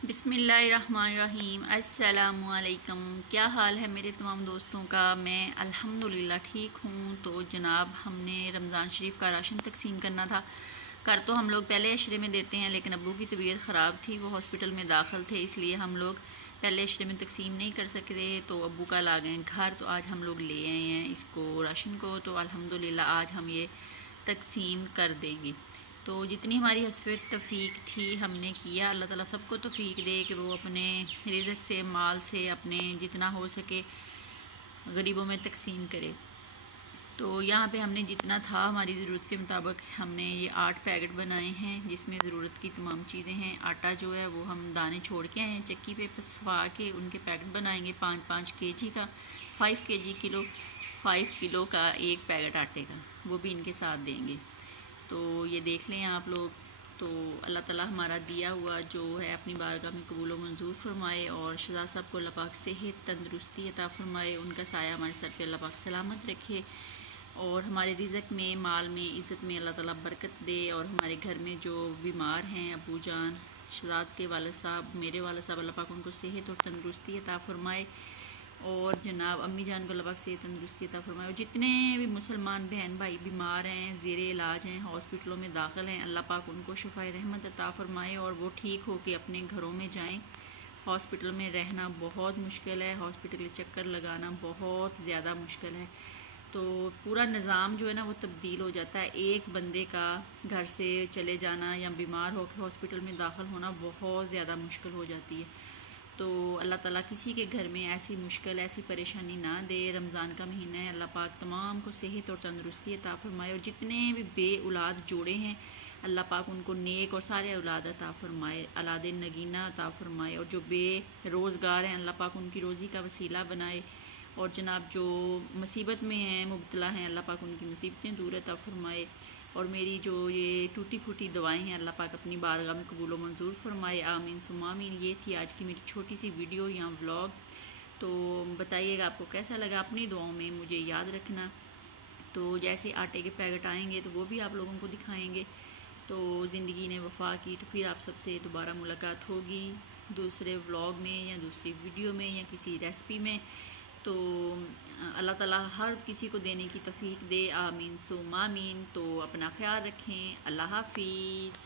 बिस्मिल्लाहिर्रहमानिर्रहीम। अस्सलामुअलैकुम। क्या हाल है मेरे तमाम दोस्तों का। मैं अल्हम्दुलिल्लाह ठीक हूँ। तो जनाब, हमने रमज़ान शरीफ का राशन तकसीम करना था। कर तो हम लोग पहले अशरे में देते हैं, लेकिन अब्बू की तबीयत ख़राब थी, वो हॉस्पिटल में दाखिल थे, इसलिए हम लोग पहले अशरे में तकसीम नहीं कर सकते। तो अब्बू कल आ गए घर, तो आज हम लोग ले आए हैं इसको राशन को। तो अल्हम्दुलिल्लाह आज हम ये तकसीम कर देंगे। तो जितनी हमारी हसरत तौफीक थी हमने किया। अल्लाह ताला सबको तौफीक दे कि वो अपने रिज़्क़ से, माल से, अपने जितना हो सके गरीबों में तकसीम करे। तो यहाँ पे हमने जितना था हमारी ज़रूरत के मुताबिक हमने ये 8 पैकेट बनाए हैं, जिसमें ज़रूरत की तमाम चीज़ें हैं। आटा जो है वो हम दाने छोड़ के आए हैं, चक्की पे पिसवा के उनके पैकेट बनाएंगे 5-5 kg का। 5 किलो का एक पैकेट आटे का, वो भी इनके साथ देंगे। तो ये देख लें आप लोग। तो अल्लाह ताला हमारा दिया हुआ जो है अपनी बारगाह में कबूल व मंजूर फरमाए, और शहज़ाद साहब को अल्लाह पाक सेहत तंदरुस्ती अता फरमाए, उनका साया हमारे सर पे अल्लाह पाक सलामत रखे, और हमारे रिज़्क़ में, माल में, इज़्ज़त में अल्लाह ताला बरकत दे। और हमारे घर में जो बीमार हैं, अबू जान, शहज़ाद के वालिद साहब, मेरे वालिद साहब, अल्लाह पाक उनको सेहत और तंदरुस्ती अता फरमाए, और जनाब अम्मी जान को अल्लाह पाक से तंदरुस्ती अता फरमाए। और जितने भी मुसलमान बहन भाई बीमार हैं, ज़ेरे इलाज हैं, हॉस्पिटलों में दाखिल हैं, अल्लाह पाक उनको शफ़ाए रहमत अता फरमाए और वो ठीक हो के अपने घरों में जाएं। हॉस्पिटल में रहना बहुत मुश्किल है, हॉस्पिटल के चक्कर लगाना बहुत ज़्यादा मुश्किल है। तो पूरा निज़ाम जो है ना वो तब्दील हो जाता है। एक बंदे का घर से चले जाना या बीमार होकर हॉस्पिटल में दाखिल होना बहुत ज़्यादा मुश्किल हो जाती है। तो अल्लाह ताला किसी के घर में ऐसी मुश्किल, ऐसी परेशानी ना दे। रमज़ान का महीना है, अल्लाह पाक तमाम को सेहत और तंदरुस्ती अता फरमाए, और जितने भी बे औलाद जोड़े हैं अल्लाह पाक उनको नेक और सारे औलाद अता फरमाए, औलाद नगीना अता फरमाए, और जो बेरोज़गार हैं अल्लाह पाक उनकी रोज़ी का वसीला बनाए, और जनाब जो मुसीबत में हैं, मुब्तला हैं, अल्लाह पाक उनकी मुसीबतें दूर अता फरमाए। और मेरी जो ये टूटी फूटी दवाएं हैं अल्लाह पाक अपनी बारगाह में कबूल व मंजूर फरमाए। आमीन सुम्मा आमीन। ये थी आज की मेरी छोटी सी वीडियो या व्लॉग। तो बताइएगा आपको कैसा लगा, अपनी दुआओं में मुझे याद रखना। तो जैसे आटे के पैकेट आएंगे तो वो भी आप लोगों को दिखाएंगे। तो ज़िंदगी ने वफ़ा की तो फिर आप सबसे दोबारा मुलाकात होगी दूसरे व्लॉग में या दूसरी वीडियो में या किसी रेसिपी में। तो अल्लाह ताला हर किसी को देने की तौफीक दे। आमीन सुम्मा आमीन। तो अपना ख्याल रखें। अल्लाह हाफिज़।